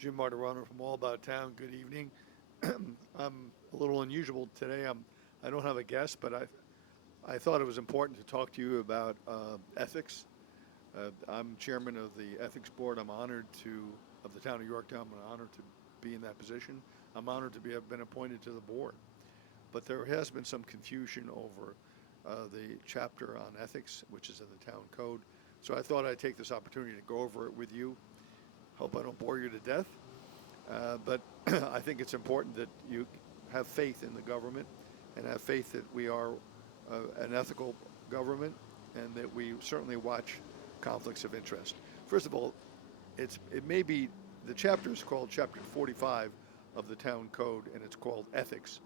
Jim Martorano from All About Town. Good evening. I'm a little unusual today. I don't have a guest, but I thought it was important to talk to you about ethics. I'm chairman of the ethics board. I'm honored to of the town of Yorktown. I'm honored to be in that position. I'm honored to have been appointed to the board. But there has been some confusion over the chapter on ethics, which is in the town code. So I thought I'd take this opportunity to go over it with you. Hope I don't bore you to death. But I think it's important that you have faith in the government and have faith that we are an ethical government and that we certainly watch conflicts of interest. First of all, it may be the chapter is called Chapter 45 of the Town Code, and it's called Ethics.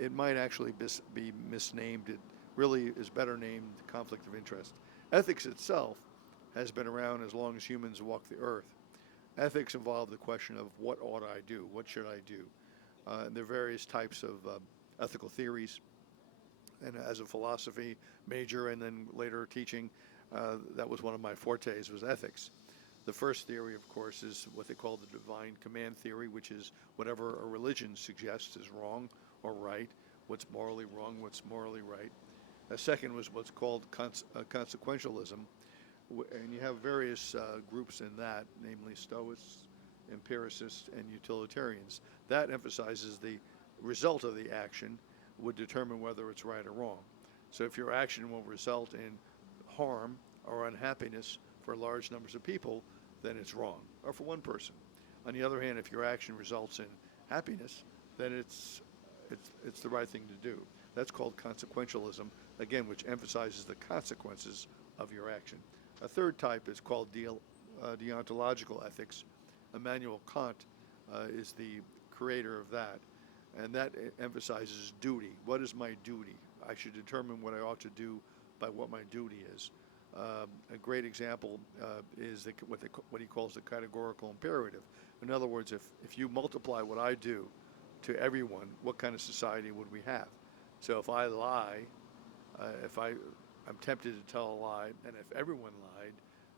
It might actually be misnamed. It really is better named Conflict of Interest. Ethics itself has been around as long as humans walk the earth. Ethics involve the question of what ought I do, what should I do. And there are various types of ethical theories. And as a philosophy major and then later teaching, that was one of my fortes was ethics. The first theory, of course, is what they call the divine command theory, which is whatever a religion suggests is wrong or right, what's morally wrong, what's morally right. A second was what's called consequentialism, and you have various groups in that, namely Stoics, empiricists, and utilitarians. That emphasizes the result of the action would determine whether it's right or wrong. So if your action will result in harm or unhappiness for large numbers of people, then it's wrong, or for one person. On the other hand, if your action results in happiness, then it's the right thing to do. That's called consequentialism, again, which emphasizes the consequences of your action. A third type is called deontological ethics. Immanuel Kant is the creator of that, and that emphasizes duty. What is my duty? I should determine what I ought to do by what my duty is. A great example is what he calls the categorical imperative. In other words, if you multiply what I do to everyone, what kind of society would we have? So if I lie, I'm tempted to tell a lie, and if everyone lied,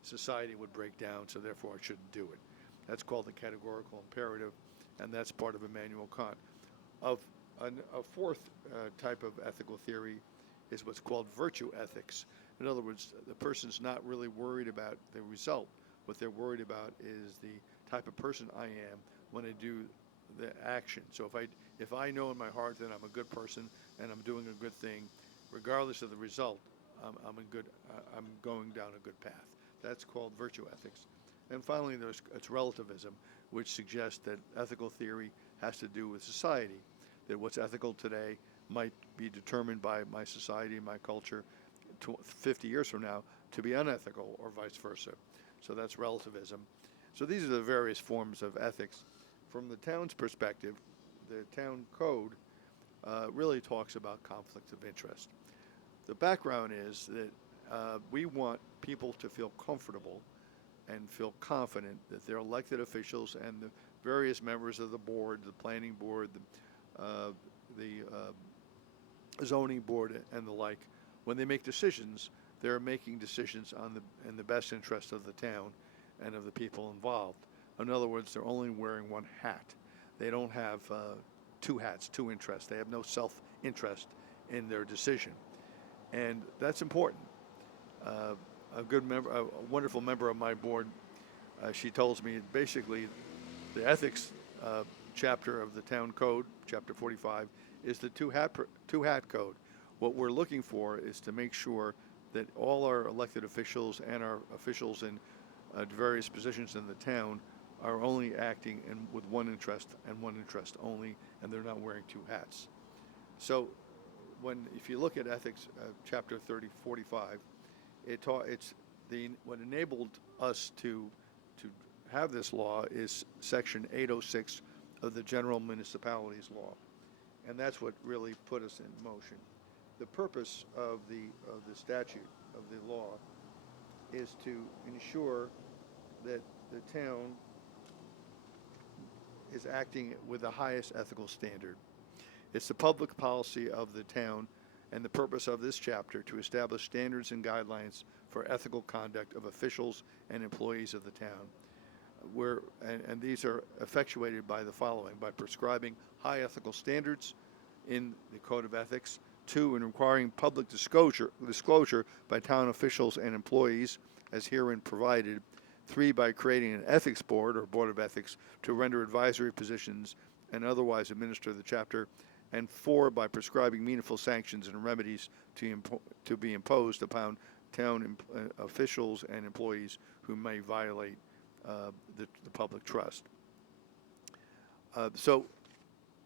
society would break down, so therefore I shouldn't do it. That's called the categorical imperative, and that's part of Immanuel Kant. A fourth type of ethical theory is what's called virtue ethics. In other words, the person's not really worried about the result. What they're worried about is the type of person I am when I do the action. So if I know in my heart that I'm a good person and I'm doing a good thing, regardless of the result, I'm going down a good path. That's called virtue ethics. And finally, it's relativism, which suggests that ethical theory has to do with society, that what's ethical today might be determined by my society, my culture, 50 years from now to be unethical or vice versa. So that's relativism. So these are the various forms of ethics. From the town's perspective, the town code really talks about conflicts of interest. The background is that we want people to feel comfortable and feel confident that their elected officials and the various members of the board, the planning board, the zoning board, and the like, when they make decisions, they're making decisions in the best interest of the town and of the people involved. In other words, they're only wearing one hat. They don't have two hats, two interests. They have no self-interest in their decision. And that's important. A wonderful member of my board, she tells me basically the ethics chapter of the town code, chapter 45, is the two-hat code. What we're looking for is to make sure that all our elected officials and our officials in various positions in the town are only acting with one interest and one interest only, and they're not wearing two hats. So if you look at ethics, chapter 45, what enabled us to have this law is section 806 of the General Municipalities Law, and that's what really put us in motion. The purpose of the statute of the law is to ensure that the town is acting with the highest ethical standard. It's the public policy of the town and the purpose of this chapter to establish standards and guidelines for ethical conduct of officials and employees of the town. and these are effectuated by the following: by prescribing high ethical standards in the Code of Ethics. Two, in requiring public disclosure by town officials and employees, as herein provided. Three, by creating an ethics board or board of ethics to render advisory positions and otherwise administer the chapter. And four, by prescribing meaningful sanctions and remedies to be imposed upon town officials and employees who may violate the public trust. So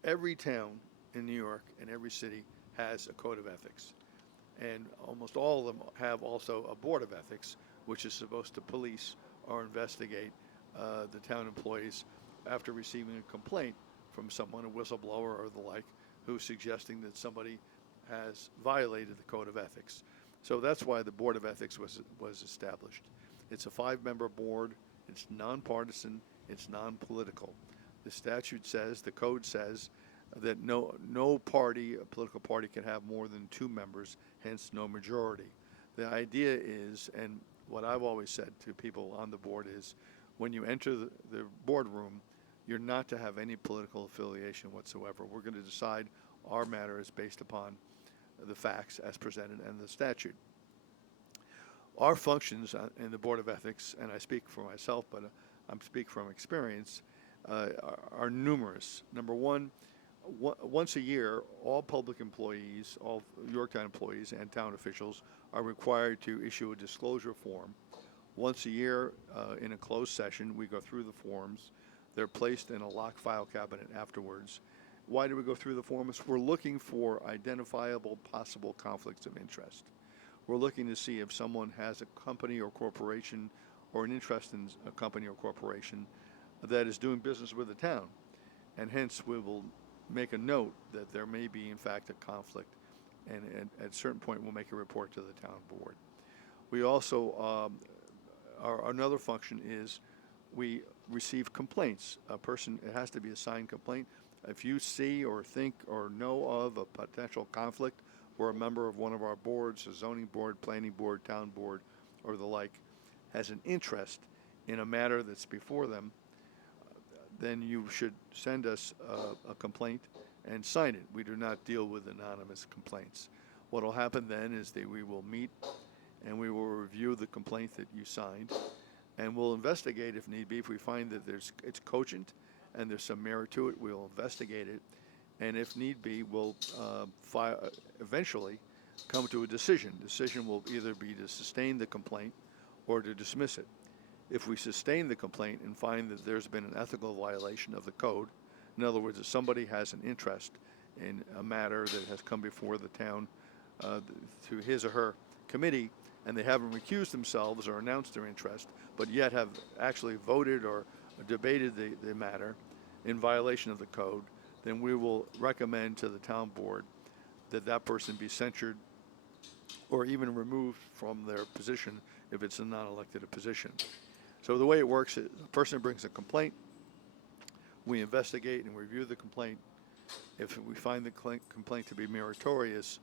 every town in New York and every city has a code of ethics. And almost all of them have also a board of ethics, which is supposed to police or investigate the town employees after receiving a complaint from someone, a whistleblower or the like, who's suggesting that somebody has violated the code of ethics. So that's why the Board of Ethics was established. It's a 5-member board. It's nonpartisan. It's non-political. The statute says, the code says, that no party, a political party, can have more than 2 members, hence no majority. The idea is, and what I've always said to people on the board is, when you enter the boardroom, you're not to have any political affiliation whatsoever. We're going to decide our matter is based upon the facts as presented and the statute. Our functions in the Board of Ethics, and I speak for myself, but I speak from experience, are numerous. Number one, once a year, all public employees, all Yorktown employees and town officials are required to issue a disclosure form. Once a year, in a closed session, we go through the forms. They're placed in a locked file cabinet afterwards. Why do we go through the forms? We're looking for identifiable possible conflicts of interest. We're looking to see if someone has a company or corporation or an interest in a company or corporation that is doing business with the town. And hence, we will make a note that there may be, in fact, a conflict. And at a certain point, we'll make a report to the town board. We also, another function is we receive complaints. It has to be a signed complaint. If you see or think or know of a potential conflict where a member of one of our boards, a zoning board, planning board, town board, or the like, has an interest in a matter that's before them, then you should send us a complaint and sign it. We do not deal with anonymous complaints. What will happen then is that we will meet and we will review the complaint that you signed, and we'll investigate if need be. If we find that it's cogent and there's some merit to it, we'll investigate it, and if need be, we'll eventually come to a decision. Decision will either be to sustain the complaint or to dismiss it. If we sustain the complaint and find that there's been an ethical violation of the code, in other words, if somebody has an interest in a matter that has come before the town through his or her committee, and they haven't recused themselves or announced their interest, but yet have actually voted or debated the matter in violation of the code, then we will recommend to the town board that that person be censured or even removed from their position if it's a non-elected position. So the way it works is the person brings a complaint, we investigate and review the complaint. If we find the complaint to be meritorious,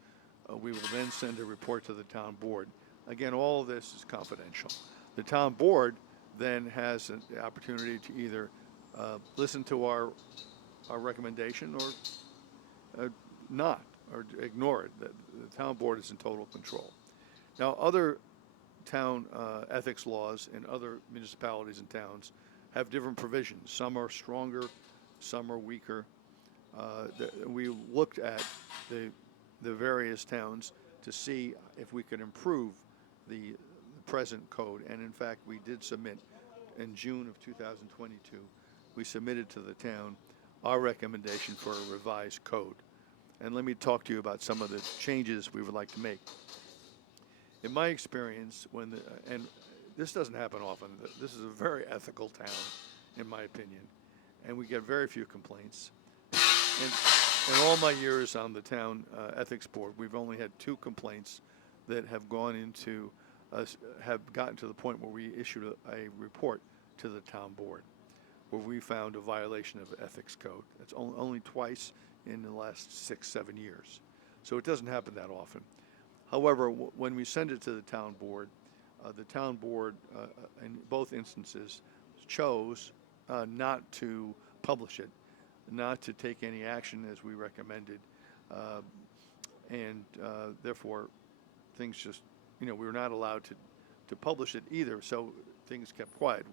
we will then send a report to the town board. Again, all of this is confidential. The town board then has the opportunity to either listen to our recommendation or not, or ignore it. The town board is in total control. Now, other town ethics laws in other municipalities and towns have different provisions. Some are stronger, some are weaker. We looked at the various towns to see if we could improve the present code, and in fact we did submit in June of 2022. We submitted to the town our recommendation for a revised code. And let me talk to you about some of the changes we would like to make. In my experience, and this doesn't happen often, this is a very ethical town, in my opinion, and we get very few complaints. And in all my years on the town ethics board, we've only had 2 complaints that have gotten to the point where we issued a report to the town board, where we found a violation of the ethics code. It's only twice in the last 6-7 years. So it doesn't happen that often. However, when we send it to the town board in both instances chose not to publish it, not to take any action as we recommended, uh, and therefore things just, we were not allowed to publish it either. So things kept quiet.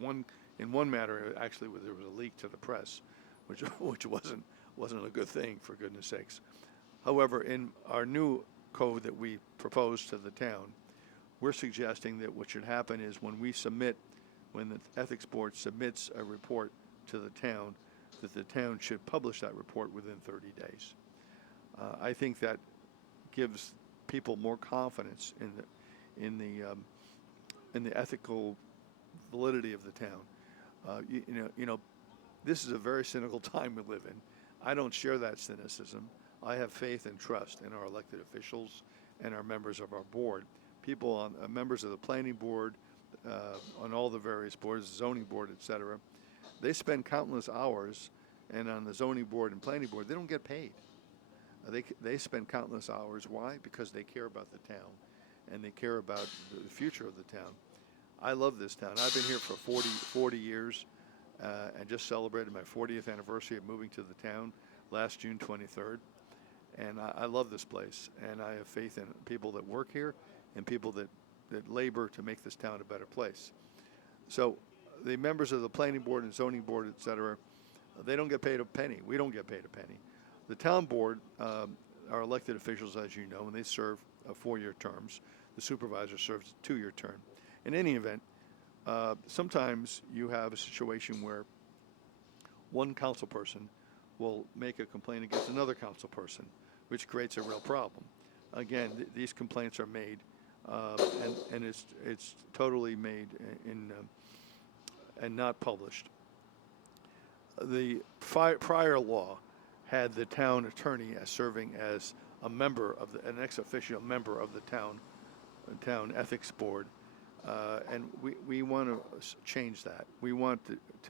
In one matter, actually, there was a leak to the press, which which wasn't a good thing, for goodness sakes. However, in our new code that we proposed to the town, we're suggesting that what should happen is when the ethics board submits a report to the town, that the town should publish that report within 30 days. I think that gives people more confidence in the ethical validity of the town. This is a very cynical time we live in. I don't share that cynicism. I have faith and trust in our elected officials and our members of our board. Members of the planning board, on all the various boards, zoning board, et cetera, they spend countless hours, and on the zoning board and planning board, they don't get paid. They spend countless hours. Why? Because they care about the town, and they care about the future of the town. I love this town. I've been here for 40 years, and just celebrated my 40th anniversary of moving to the town last June 23rd. And I love this place, and I have faith in people that work here and people that labor to make this town a better place. So the members of the planning board and zoning board, et cetera, they don't get paid a penny. We don't get paid a penny. The town board are elected officials, as you know, and they serve 4-year terms. The supervisor serves a 2-year term. In any event, sometimes you have a situation where one council person will make a complaint against another council person, which creates a real problem. Again, these complaints are made, and it's totally made and not published. The prior law had the town attorney as serving as an ex officio member of the town ethics board, and we want to change that. We want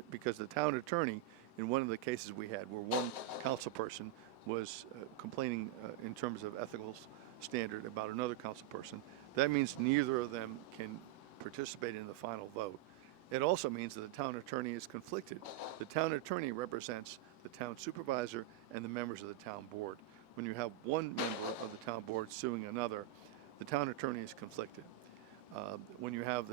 because the town attorney, in one of the cases we had, where one council person was complaining in terms of ethical standard about another council person, that means neither of them can participate in the final vote. It also means that the town attorney is conflicted. The town attorney represents the town supervisor and the members of the town board. When you have one member of the town board suing another, the town attorney is conflicted. When you have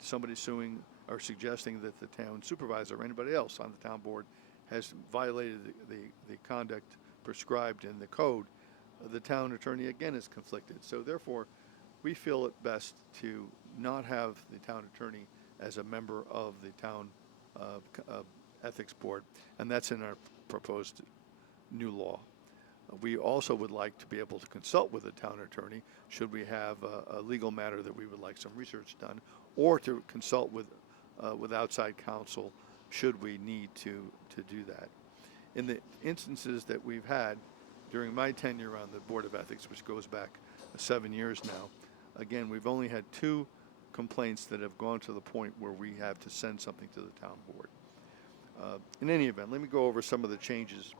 somebody suing or suggesting that the town supervisor or anybody else on the town board has violated the conduct prescribed in the code, the town attorney again is conflicted. So therefore, we feel it best to not have the town attorney as a member of the town ethics board, and that's in our proposed new law. We also would like to be able to consult with the town attorney should we have a legal matter that we would like some research done, or to consult with outside counsel should we need to do that. In the instances that we've had during my tenure on the Board of Ethics, which goes back 7 years now, again, we've only had 2 complaints that have gone to the point where we have to send something to the town board. In any event, let me go over some of the changes.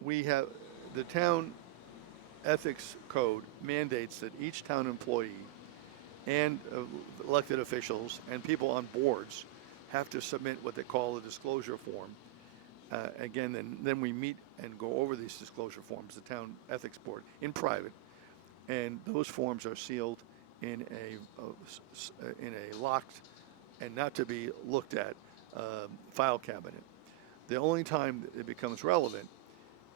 We have the town ethics code mandates that each town employee and elected officials and people on boards have to submit what they call a disclosure form. Again, then we meet and go over these disclosure forms, the town ethics board, in private, and those forms are sealed in a locked and not to be looked at file cabinet. The only time it becomes relevant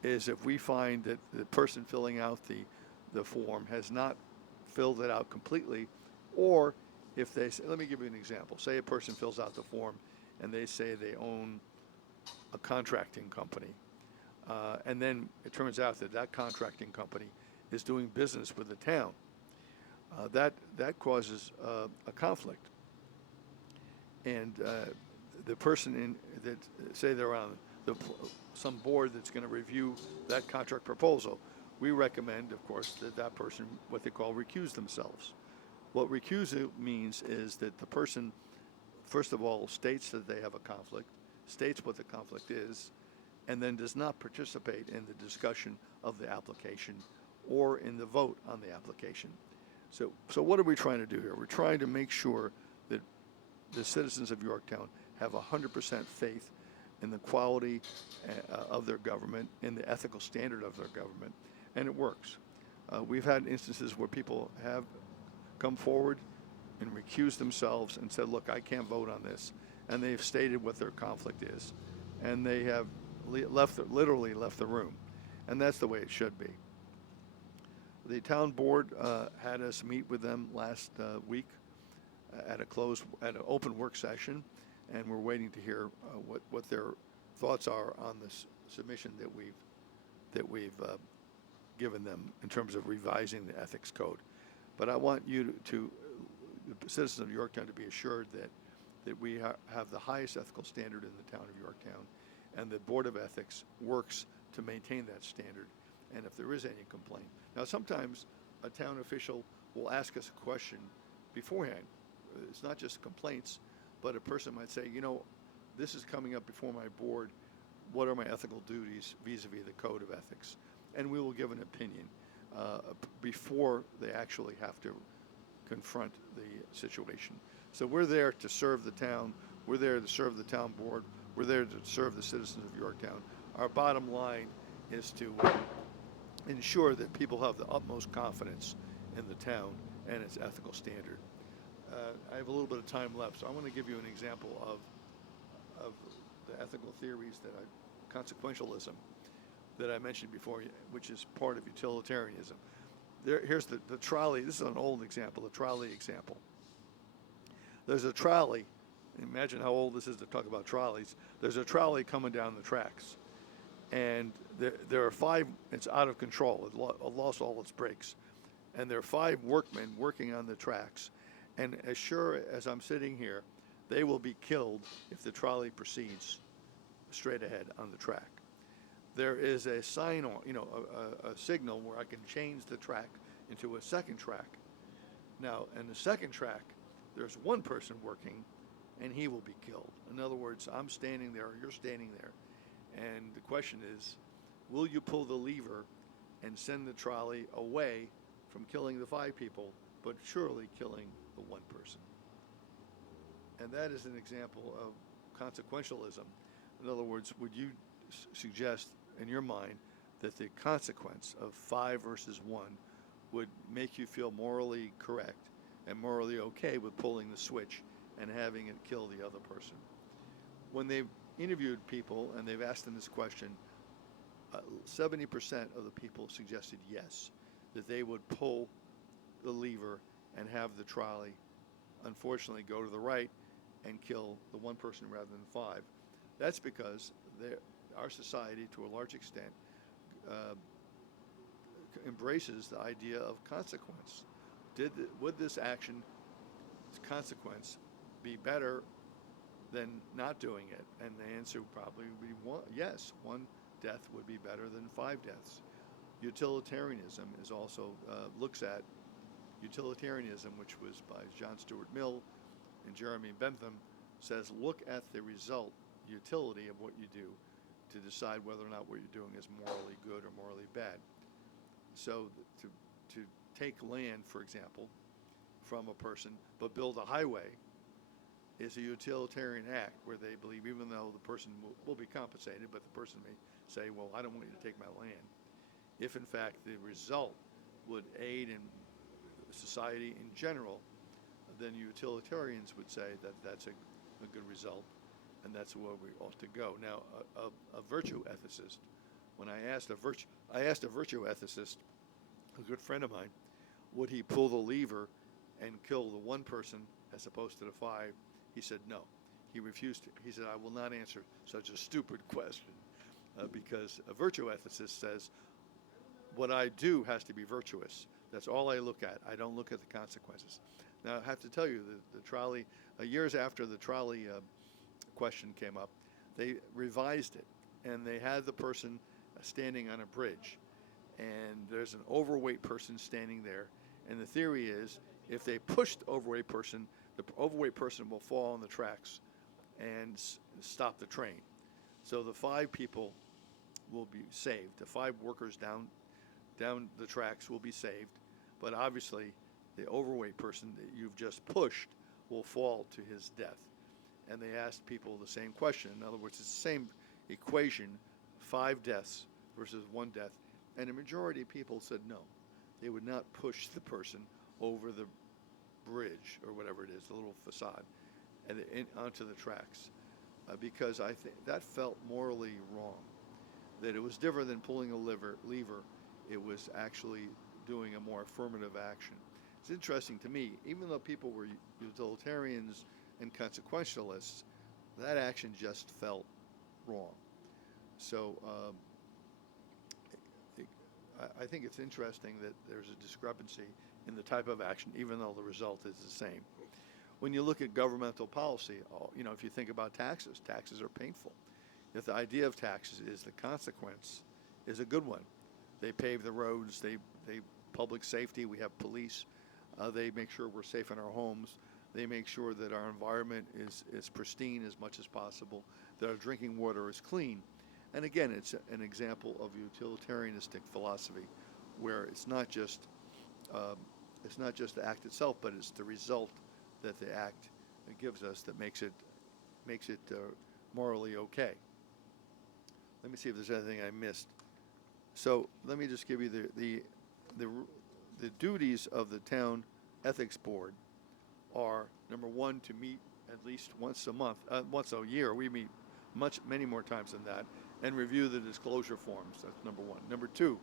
is if we find that the person filling out the form has not filled it out completely, or if they say, let me give you an example. Say a person fills out the form and they say they own a contracting company, and then it turns out that contracting company is doing business with the town. That causes a conflict, and the person that say they're on some board that's going to review that contract proposal, we recommend, of course, that person, what they call, recuse themselves. What recuse means is that the person, first of all, states that they have a conflict, states what the conflict is, and then does not participate in the discussion of the application or in the vote on the application. So what are we trying to do here? We're trying to make sure that the citizens of Yorktown have 100% faith in the quality of their government, in the ethical standard of their government, and it works. We've had instances where people have come forward and recused themselves and said, look, I can't vote on this. And they've stated what their conflict is. And they have literally left the room. And that's the way it should be. The town board had us meet with them last week at an open work session, and we're waiting to hear what their thoughts are on this submission that we've given them in terms of revising the ethics code. But I want you to the citizens of Yorktown to be assured that we have the highest ethical standard in the town of Yorktown, and the Board of Ethics works to maintain that standard. And if there is any complaint, now sometimes a town official will ask us a question beforehand. It's not just complaints, but a person might say, you know, this is coming up before my board. What are my ethical duties vis-a-vis the code of ethics? And we will give an opinion before they actually have to confront the situation. So we're there to serve the town. We're there to serve the town board. We're there to serve the citizens of Yorktown. Our bottom line is to ensure that people have the utmost confidence in the town and its ethical standard. I have a little bit of time left, so I want to give you an example of the ethical theories consequentialism that I mentioned before, which is part of utilitarianism. Here's the trolley. This is an old example, the trolley example. There's a trolley. Imagine how old this is to talk about trolleys. There's a trolley coming down the tracks. And there are 5, it's out of control. It lost all its brakes. And there are 5 workmen working on the tracks. And as sure as I'm sitting here, they will be killed if the trolley proceeds straight ahead on the track. There is a sign on, a signal where I can change the track into a second track. Now, in the second track, there's one person working, and he will be killed. In other words, I'm standing there, or you're standing there, and the question is, will you pull the lever and send the trolley away from killing the 5 people, but surely killing the 1 person? And that is an example of consequentialism. In other words, would you suggest in your mind that the consequence of 5 versus 1 would make you feel morally correct and morally okay with pulling the switch and having it kill the other person? When they've interviewed people and they've asked them this question, 70% of the people suggested yes, that they would pull the lever and have the trolley, unfortunately, go to the right and kill the 1 person rather than 5. That's because our society, to a large extent, embraces the idea of consequence. Would this action, consequence, be better than not doing it? And the answer probably would be yes. 1 death would be better than 5 deaths. Utilitarianism is also looks at utilitarianism, which was by John Stuart Mill and Jeremy Bentham, says look at the result, utility of what you do, to decide whether or not what you're doing is morally good or morally bad. So to take land, for example, from a person, but build a highway is a utilitarian act where they believe even though the person will be compensated, but the person may say, well, I don't want you to take my land. If in fact the result would aid in society in general, then utilitarians would say that that's a good result, and that's where we ought to go. Now, a virtue ethicist, when I asked a virtue ethicist, a good friend of mine, would he pull the lever and kill the 1 person as opposed to the 5? He said no. He refused to. He said, I will not answer such a stupid question because a virtue ethicist says what I do has to be virtuous. That's all I look at. I don't look at the consequences. Now, I have to tell you, the trolley, years after the trolley question came up, they revised it, and they had the person standing on a bridge, and there's an overweight person standing there, and the theory is if they push the overweight person will fall on the tracks and stop the train. So the 5 people will be saved. The 5 workers down the tracks will be saved, but obviously the overweight person that you've just pushed will fall to his death. And they asked people the same question. In other words, it's the same equation, 5 deaths versus 1 death. And a majority of people said no. They would not push the person over the bridge or whatever it is, the little facade, and onto the tracks, because I think that felt morally wrong. That it was different than pulling a lever. It was actually doing a more affirmative action. It's interesting to me, even though people were utilitarians and consequentialists, that action just felt wrong. So I think it's interesting that there's a discrepancy in the type of action, even though the result is the same. When you look at governmental policy, if you think about taxes, taxes are painful. If the idea of taxes is the consequence is a good one. They pave the roads, they public safety, we have police, they make sure we're safe in our homes, they make sure that our environment is pristine as much as possible, that our drinking water is clean. And again, it's an example of utilitarianistic philosophy, where it's not just the act itself, but it's the result that the act gives us that makes it morally okay. Let me see if there's anything I missed. So let me just give you the duties of the town ethics board are, number one, to meet at least once a year. We meet many more times than that, and review the disclosure forms. That's number one. Number two,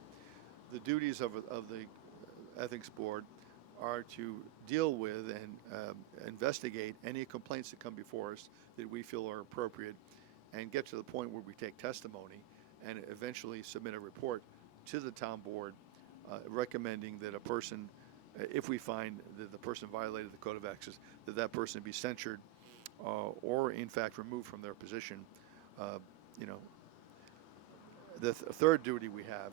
the duties of the ethics board are to deal with and investigate any complaints that come before us that we feel are appropriate, and get to the point where we take testimony and eventually submit a report to the town board recommending that a person, if we find that the person violated the code of ethics, that person be censured or in fact removed from their position. The third duty we have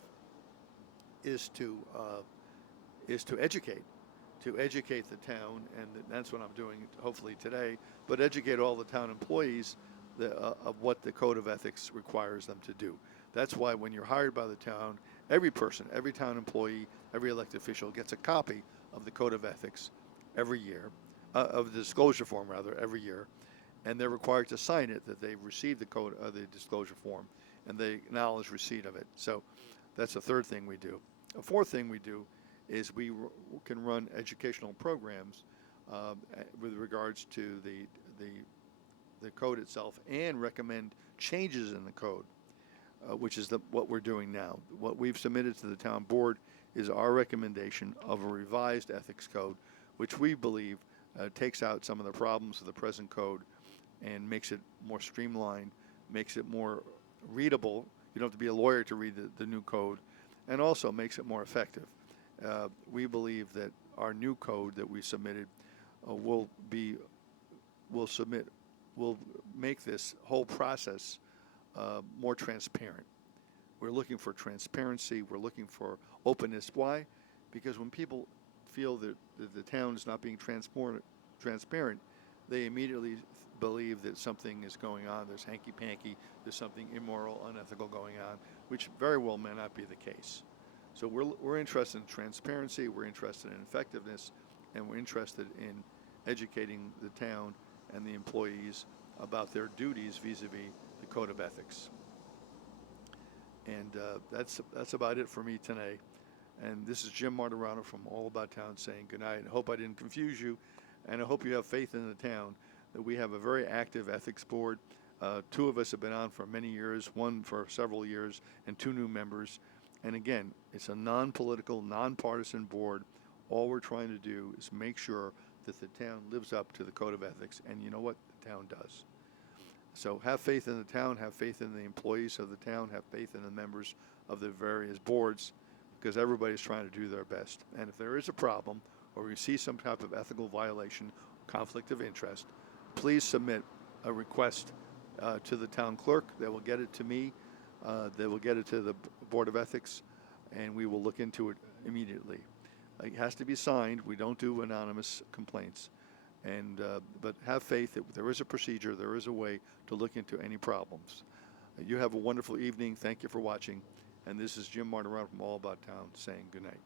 is to educate the town, and that's what I'm doing hopefully today, but educate all the town employees of what the code of ethics requires them to do. That's why when you're hired by the town, every person, every town employee, every elected official gets a copy of the code of ethics every year, of the disclosure form rather, every year, and they're required to sign it that they've received the disclosure form, and they acknowledge receipt of it. So that's the third thing we do. A fourth thing we do is we can run educational programs with regards to the code itself, and recommend changes in the code, which is what we're doing now. What we've submitted to the town board is our recommendation of a revised ethics code, which we believe takes out some of the problems of the present code and makes it more streamlined, makes it more readable. You don't have to be a lawyer to read the new code, and also makes it more effective. We believe that our new code that we submitted will make this whole process more transparent. We're looking for transparency. We're looking for openness. Why? Because when people feel that the town is not being transparent, they immediately believe that something is going on. There's hanky-panky. There's something immoral, unethical going on, which very well may not be the case. So we're interested in transparency. We're interested in effectiveness, and we're interested in educating the town and the employees about their duties vis-a-vis the code of ethics. And that's about it for me today. And this is Jim Martorano from All About Town saying good night. I hope I didn't confuse you, and I hope you have faith in the town that we have a very active ethics board. 2 of us have been on for many years, 1 for several years, and 2 new members. And again, it's a non-political, non-partisan board. All we're trying to do is make sure that the town lives up to the code of ethics, and you know what? The town does. So have faith in the town, have faith in the employees of the town, have faith in the members of the various boards, because everybody's trying to do their best. And if there is a problem, or we see some type of ethical violation, conflict of interest, please submit a request to the town clerk. They will get it to me. They will get it to the Board of Ethics, and we will look into it immediately. It has to be signed. We don't do anonymous complaints. And but have faith that there is a procedure, there is a way to look into any problems. You have a wonderful evening. Thank you for watching. And this is Jim Martorano from All About Town saying good night.